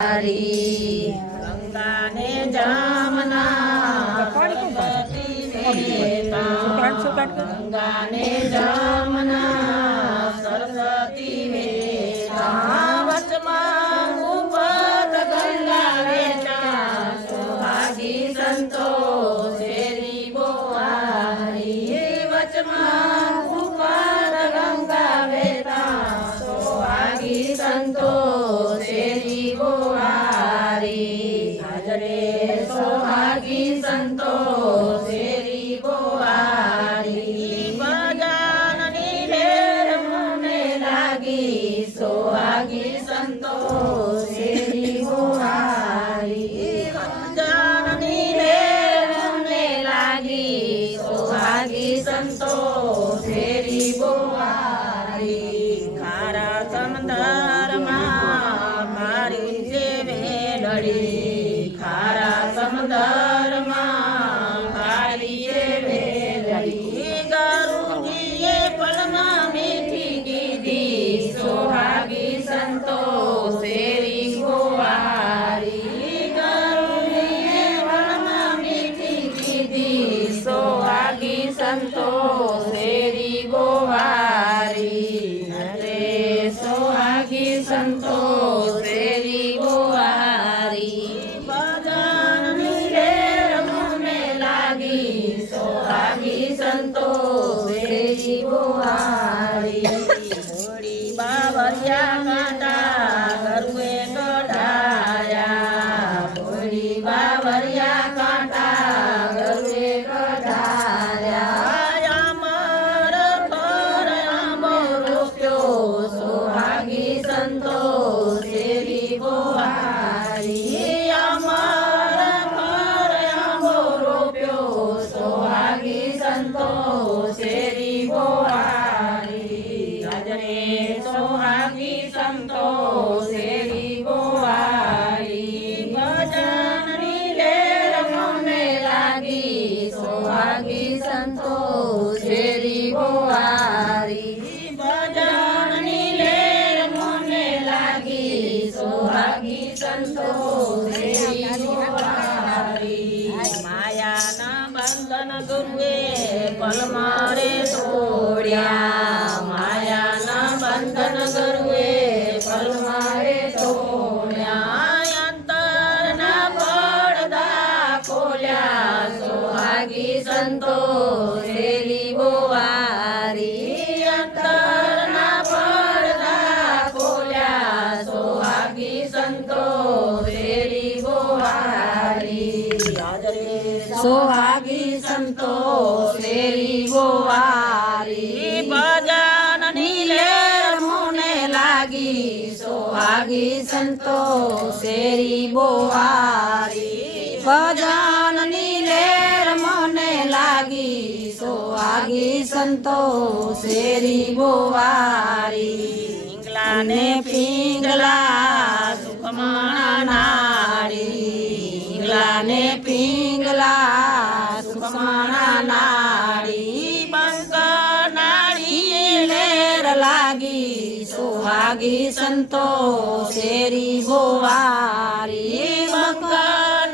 તારી ગંગાને જમના ગંગાને જમના હાજરે સોહાગી સંતો શેરી બોવારી ભજનની ઢેર મને લાગી સોહાગી સંતો શેરી બોવારી ભજનની ઢેર મને લાગી સોહાગી સંતો શેરી બોવારી ખારા સમંદરમાં મારી જેવે વેલડી ખારા સમંદરમાં મારી જે વેલડી ગરુજીએ પલમાં મીઠી દીધી સોહાગી સંતો શેરી ગોવારી મીઠી કીધી સોહાગી સંતો સોહાગી શેરી ગોહારી ભજનની લેર મને લાગી સોહાગી સંતો શેરી ગોહારી માયાના બંધન ગુરુએ પલમારે તોડ્યા માયાના બંધન ગુરુએ પલમારે તોડ્યા અંતરના પડદા ખોલ્યા સોહાગી સંતો સોહાગી સંતો શેરી ગોવારી ભજન નીલે મને લાગી સોહાગી સંતો શેરી બોવારી ભજન નીલે મને લાગી સોહાગી સંતો શેરી બોવારી પિંગલાને પિંગલા સુખમણા નાડી પિંગલાને પિંગલા સુખમણા નાળી બંક નાળી લેર લાગી, સુહાગી સંતો શેરી બોવારી બંક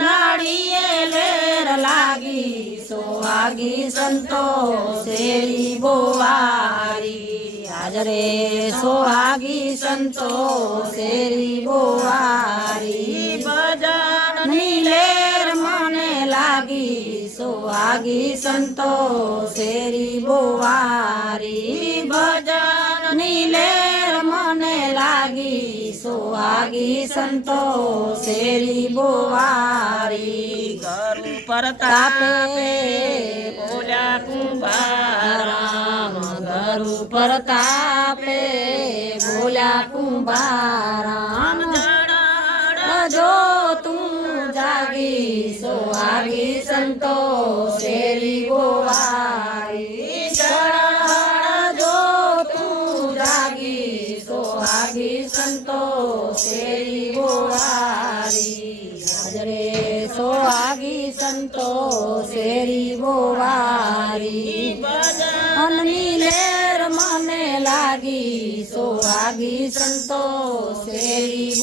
નાળી લેર લાગી, સુહાગી સંતો શેરી બોવારી હાજરે સુહાગી સંતો શેરી સોહાગી સંતો શેરી બોવારી ભજન લેર મને લાગી, સોહાગી સંતો શેરી બોવારી. ગરુ પરતાપે બોલ્યા કુંભારામ ગરુ પરતાપે બોલ્યા કુંભારામ. જો જાગી સોહાગી સંતો શેરી ગોવારી. શરણ જો તું જાગી સોહાગી સંતો શેરી ગોવારી. હાજરે સંતો શેરી ગોવારી. અનની લેર મને લાગી સોહાગી સંતો શેરી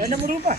Ganda mo rin pa.